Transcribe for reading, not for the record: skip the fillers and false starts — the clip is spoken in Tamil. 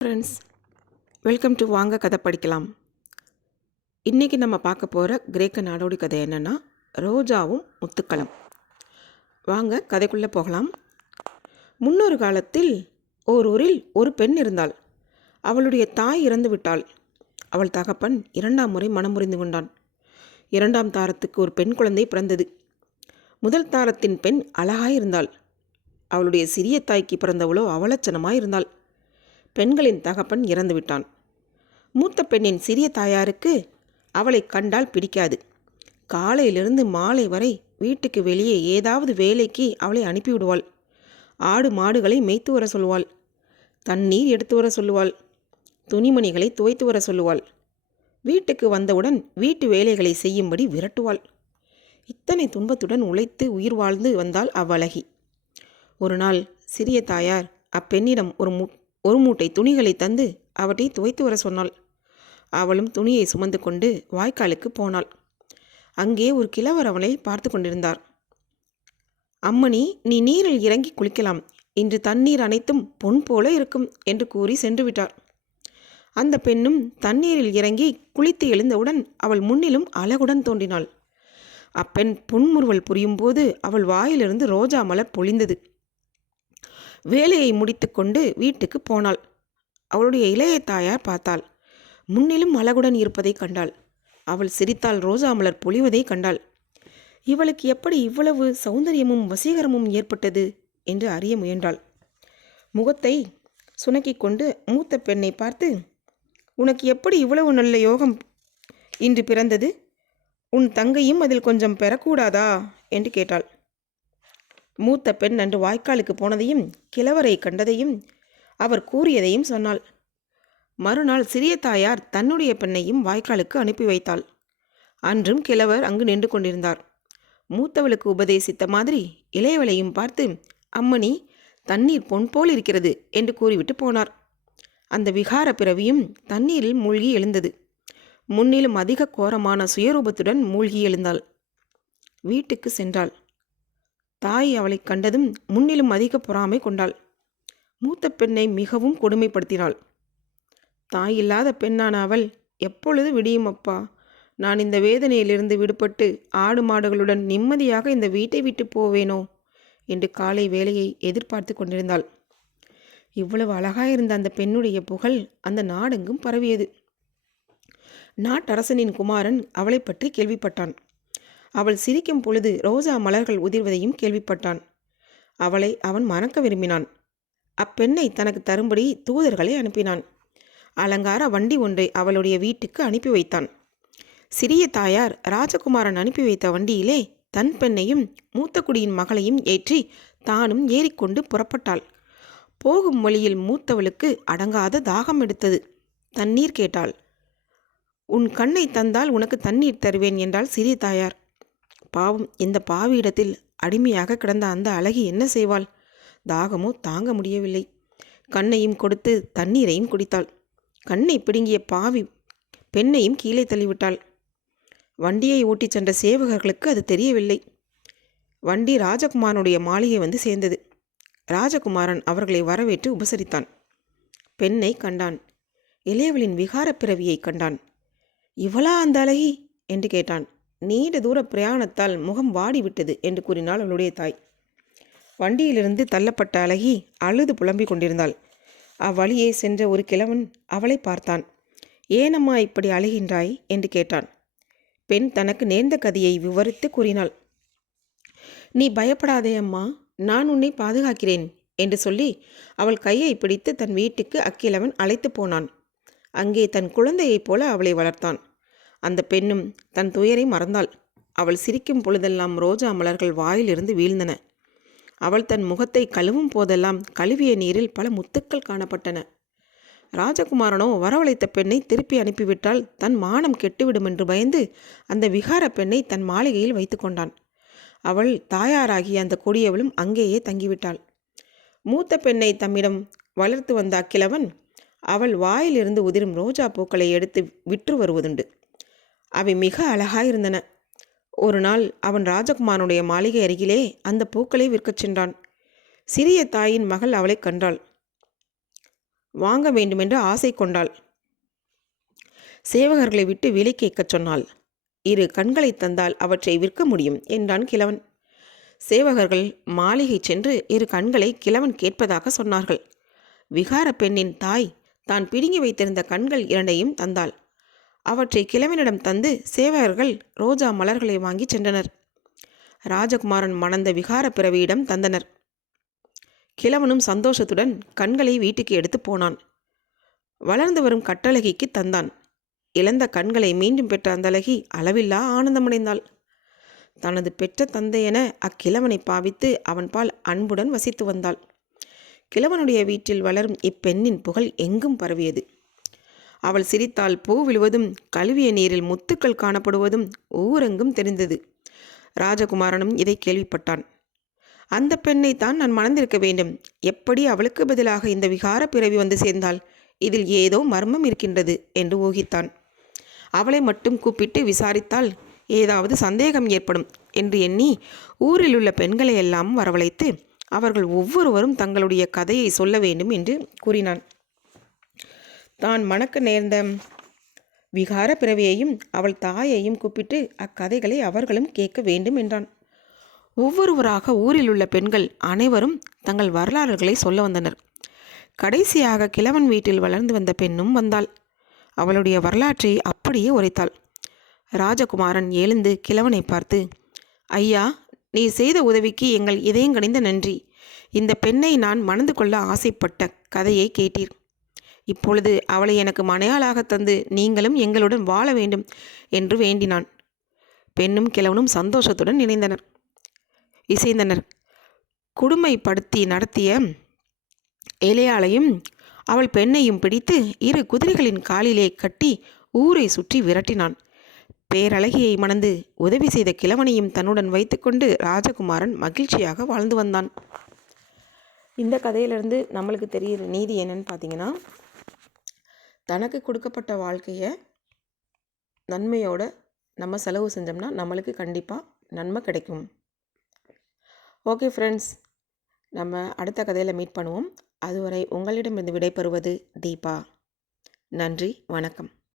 ஃப்ரெண்ட்ஸ், வெல்கம் டு வாங்க கதை படிக்கலாம். இன்றைக்கி நம்ம பார்க்க போகிற கிரேக்க நாடோடி கதை என்னென்னா ரோஜாவும் முத்துக்களும். வாங்க கதைக்குள்ளே போகலாம். முன்னொரு காலத்தில் ஊரில் ஒரு பெண் இருந்தாள். அவளுடைய தாய் இறந்து விட்டாள். அவள் தகப்பன் 2ஆம் முறை மனமுறிந்து கொண்டான். 2ஆம் தாரத்துக்கு ஒரு பெண் குழந்தை பிறந்தது. முதல் தாரத்தின் பெண் அழகாயிருந்தாள். அவளுடைய சிறிய தாய்க்கு பிறந்தவளோ அவலட்சணமாய் இருந்தாள். பெண்களின் தகப்பன் இறந்து விட்டான். மூத்த பெண்ணின் சிறிய தாயாருக்கு அவளை கண்டால் பிடிக்காது. காலையிலிருந்து மாலை வரை வீட்டுக்கு வெளியே ஏதாவது வேலைக்கு அவளை அனுப்பிவிடுவாள். ஆடு மாடுகளை மேய்த்து வர சொல்லுவாள். தண்ணீர் எடுத்து வர சொல்லுவாள். துணிமணிகளை துவைத்து வர சொல்லுவாள். வீட்டுக்கு வந்தவுடன் வீட்டு வேலைகளை செய்யும்படி விரட்டுவாள். இத்தனை துன்பத்துடன் உழைத்து உயிர் வாழ்ந்து வந்தாள் அவ்வழகி. ஒரு நாள் சிறிய தாயார் அப்பெண்ணிடம் ஒரு மூட்டை துணிகளை தந்து அவற்றை துவைத்து வர சொன்னாள். அவளும் துணியை சுமந்து கொண்டு வாய்க்காலுக்கு போனாள். அங்கே ஒரு கிழவர் அவளை பார்த்து கொண்டிருந்தார். அம்மணி, நீ நீரில் இறங்கி குளிக்கலாம். இன்று தண்ணீர் அனைத்தும் பொன் போல இருக்கும் என்று கூறி சென்று விட்டார். அந்த பெண்ணும் தண்ணீரில் இறங்கி குளித்து எழுந்தவுடன் அவள் முன்னிலும் அழகுடன் தோன்றினாள். அப்பெண் புன்முறுவல் புரியும் போது அவள் வாயிலிருந்து ரோஜா மலர் பொழிந்தது. வேலையை முடித்து கொண்டு வீட்டுக்கு போனாள். அவளுடைய இளைய தாயார் பார்த்தாள். முன்னிலும் அழகுடன் இருப்பதை கண்டாள். அவள் சிரித்தாள். ரோஜா மலர் பொழிவதை கண்டாள். இவளுக்கு எப்படி இவ்வளவு சௌந்தரியமும் வசீகரமும் ஏற்பட்டது என்று அறிய முயன்றாள். முகத்தை சுணக்கிக் கொண்டு மூத்த பெண்ணை பார்த்து, உனக்கு எப்படி இவ்வளவு நல்ல யோகம் இன்று பிறந்தது? உன் தங்கையும் அதில் கொஞ்சம் பெறக்கூடாதா என்று கேட்டாள். மூத்த பெண் அன்று வாய்க்காலுக்கு போனதையும் கிழவரை கண்டதையும் அவர் கூறியதையும் சொன்னாள். மறுநாள் சிறிய தாயார் தன்னுடைய பெண்ணையும் வாய்க்காலுக்கு அனுப்பி வைத்தாள். அன்றும் கிழவர் அங்கு நின்று கொண்டிருந்தார். மூத்தவளுக்கு உபதேசித்த மாதிரி இளையவளையும் பார்த்து, அம்மணி, தண்ணீர் பொன் போல் இருக்கிறது என்று கூறிவிட்டு போனார். அந்த விகார பிறவியும் தண்ணீரில் மூழ்கி எழுந்தது. முன்னிலும் அதிக கோரமான சுயரூபத்துடன் மூழ்கி எழுந்தாள். வீட்டுக்கு சென்றாள். தாய் அவளை கண்டதும் முன்னிலும் அதிக பொறாமை கொண்டாள். மூத்த பெண்ணை மிகவும் கொடுமைப்படுத்தினாள். தாய் இல்லாத பெண்ணான அவள், எப்பொழுது விடியும் அப்பா? நான் இந்த வேதனையிலிருந்து விடுபட்டு ஆடு மாடுகளுடன் நிம்மதியாக இந்த வீட்டை விட்டு போவேனோ என்று காலை வேலையை எதிர்பார்த்து கொண்டிருந்தாள். இவ்வளவு அழகாயிருந்த அந்த பெண்ணுடைய புகழ் அந்த நாடெங்கும் பரவியது. நாட்டரசனின் குமாரன் அவளை பற்றி கேள்விப்பட்டான். அவள் சிரிக்கும் பொழுது ரோஜா மலர்கள் உதிர்வதையும் கேள்விப்பட்டான். அவளை அவன் மணக்க விரும்பினான். அப்பெண்ணை தனக்கு தரும்படி தூதர்களை அனுப்பினான். அலங்கார வண்டி ஒன்றை அவளுடைய வீட்டுக்கு அனுப்பி வைத்தான். சிறிய தாயார் ராஜகுமாரன் அனுப்பி வைத்த வண்டியிலே தன் பெண்ணையும் மூத்த குடியின் மகளையும் ஏற்றி தானும் ஏறிக்கொண்டு புறப்பட்டாள். போகும் வழியில் மூத்தவளுக்கு அடங்காத தாகம் எடுத்தது. தண்ணீர் கேட்டாள். உன் கண்ணை தந்தால் உனக்கு தண்ணீர் தருவேன் என்றாள் சிறிய தாயார். பாவம், இந்த பாவியிடத்தில் அடிமையாக கிடந்த அந்த அழகி என்ன செய்வாள்? தாகமோ தாங்க முடியவில்லை. கண்ணையும் கொடுத்து தண்ணீரையும் குடித்தாள். கண்ணை பிடுங்கிய பாவி பெண்ணையும் கீழே தள்ளிவிட்டாள். வண்டியை ஓட்டிச் சென்ற சேவகர்களுக்கு அது தெரியவில்லை. வண்டி ராஜகுமாரனுடைய மாளிகை வந்து சேர்ந்தது. ராஜகுமாரன் அவர்களை வரவேற்று உபசரித்தான். பெண்ணை கண்டான். இளையவளின் விகார பிறவியை கண்டான். இவளா அந்த அழகி என்று கேட்டான். நீண்ட தூர பிரயாணத்தால் முகம் வாடிவிட்டது என்று கூறினாள் அவளுடைய தாய். வண்டியிலிருந்து தள்ளப்பட்ட அழகி அழுது புலம்பிக் கொண்டிருந்தாள். அவ்வழியே சென்ற ஒரு கிழவன் அவளை பார்த்தான். ஏனம்மா இப்படி அழுகின்றாய் என்று கேட்டான். பெண் தனக்கு நேர்ந்த கதையை விவரித்து கூறினாள். நீ பயப்படாதே அம்மா, நான் உன்னை பாதுகாக்கிறேன் என்று சொல்லி அவள் கையை பிடித்து தன் வீட்டுக்கு அக்கிழவன் அழைத்து போனான். அங்கே தன் குழந்தையைப் போல அவளை வளர்த்தான். அந்த பெண்ணும் தன் துயரை மறந்தாள். அவள் சிரிக்கும் பொழுதெல்லாம் ரோஜா மலர்கள் வாயிலிருந்து வீழ்ந்தன. அவள் தன் முகத்தை கழுவும் போதெல்லாம் கழுவிய நீரில் பல முத்துக்கள் காணப்பட்டன. ராஜகுமாரனோ வரவழைத்த பெண்ணை திருப்பி அனுப்பிவிட்டால் தன் மானம் கெட்டுவிடும் என்று பயந்து அந்த விகார பெண்ணை தன் மாளிகையில் வைத்து கொண்டான். அவள் தாயாராகிய அந்த கொடியவளும் அங்கேயே தங்கிவிட்டாள். மூத்த பெண்ணை தம்மிடம் வளர்த்து வந்த அக்கிழவன் அவள் வாயிலிருந்து உதிரும் ரோஜா பூக்களை எடுத்து விற்று வருவதுண்டு. அவை மிக அழகாயிருந்தன. ஒரு நாள் அவன் ராஜகுமாரனுடைய மாளிகை அருகிலே அந்த பூக்களை விற்கச் சென்றான். சிறிய தாயின் மகள் அவளை கண்டாள். வாங்க வேண்டுமென்று ஆசை கொண்டாள். சேவகர்களை விட்டு விலை கேட்கச் சொன்னாள். 2 கண்களை தந்தால் அவற்றை விற்க முடியும் என்றான் கிழவன். சேவகர்கள் மாளிகை சென்று 2 கண்களை கிழவன் கேட்பதாக சொன்னார்கள். விகார பெண்ணின் தாய் தான் பிடுங்கி வைத்திருந்த கண்கள் 2ஐயும் தந்தாள். அவற்றை கிழவனிடம் தந்து சேவகர்கள் ரோஜா மலர்களை வாங்கி சென்றனர். ராஜகுமாரன் மணந்த விகார பிறவியிடம் தந்தனர். கிழவனும் சந்தோஷத்துடன் கண்களை வீட்டுக்கு எடுத்து போனான். வளர்ந்து வரும் கட்டழகிக்கு தந்தான். இழந்த கண்களை மீண்டும் பெற்ற அந்தழகி அளவில்லா ஆனந்தமடைந்தாள். தனது பெற்ற தந்தையென அக்கிழவனை பாவித்து அவன் பால் அன்புடன் வசித்து வந்தாள். கிழவனுடைய வீட்டில் வளரும் இப்பெண்ணின் புகழ் எங்கும் பரவியது. அவள் சிரித்தால் பூ விழுவதும் கழுவிய நீரில் முத்துக்கள் காணப்படுவதும் ஊரெங்கும் தெரிந்தது. ராஜகுமாரனும் இதை கேள்விப்பட்டான். அந்த பெண்ணை தான் நான் மணந்திருக்க வேண்டும். எப்படி அவளுக்கு பதிலாக இந்த விகார பிறவி வந்து சேர்ந்தால் இதில் ஏதோ மர்மம் இருக்கின்றது என்று ஊகித்தான். அவளை மட்டும் கூப்பிட்டு விசாரித்தால் ஏதாவது சந்தேகம் ஏற்படும் என்று எண்ணி ஊரில் உள்ள பெண்களை எல்லாம் வரவழைத்து அவர்கள் ஒவ்வொருவரும் தங்களுடைய கதையை சொல்ல வேண்டும் என்று கூறினான். தான் மணக்க நேர்ந்த விகார பிறவியையும் அவள் தாயையும் கூப்பிட்டு அக்கதைகளை அவர்களும் கேட்க வேண்டும் என்றான். ஒவ்வொருவராக ஊரில் உள்ள பெண்கள் அனைவரும் தங்கள் வரலாறுகளை சொல்ல வந்தனர். கடைசியாக கிழவன் வீட்டில் வளர்ந்து வந்த பெண்ணும் வந்தாள். அவளுடைய வரலாற்றை அப்படியே உரைத்தாள். ராஜகுமாரன் எழுந்து கிழவனை பார்த்து, ஐயா, நீ செய்த உதவிக்கு எங்கள் இதயங்கனிந்த நன்றி. இந்த பெண்ணை நான் மணந்து கொள்ள ஆசைப்பட்ட கதையை கேட்டீர். இப்பொழுது அவளை எனக்கு மனையாளாக தந்து நீங்களும் எங்களுடன் வாழ வேண்டும் என்று வேண்டினான். பெண்ணும் கிழவனும் சந்தோஷத்துடன் இசைந்தனர். கொடுமைப்படுத்தி நடத்திய ஏழையாளையும் அவள் பெண்ணையும் பிடித்து 2 குதிரைகளின் காலிலே கட்டி ஊரை சுற்றி விரட்டினான். பேரழகியை மணந்து உதவி செய்த கிழவனையும் தன்னுடன் வைத்துக்கொண்டு ராஜகுமாரன் மகிழ்ச்சியாக வாழ்ந்து வந்தான். இந்த கதையிலிருந்து நம்மளுக்கு தெரிகிற நீதி என்னன்னு பார்த்தீங்கன்னா, தனக்கு கொடுக்கப்பட்ட வாழ்க்கையை நன்மையோட நம்ம செலவு செஞ்சோம்னா நம்மளுக்கு கண்டிப்பாக நன்மை கிடைக்கும். ஓகே ஃப்ரெண்ட்ஸ், நம்ம அடுத்த கதையில் மீட் பண்ணுவோம். அதுவரை உங்களிடமிருந்து விடைபெறுவது தீபா. நன்றி, வணக்கம்.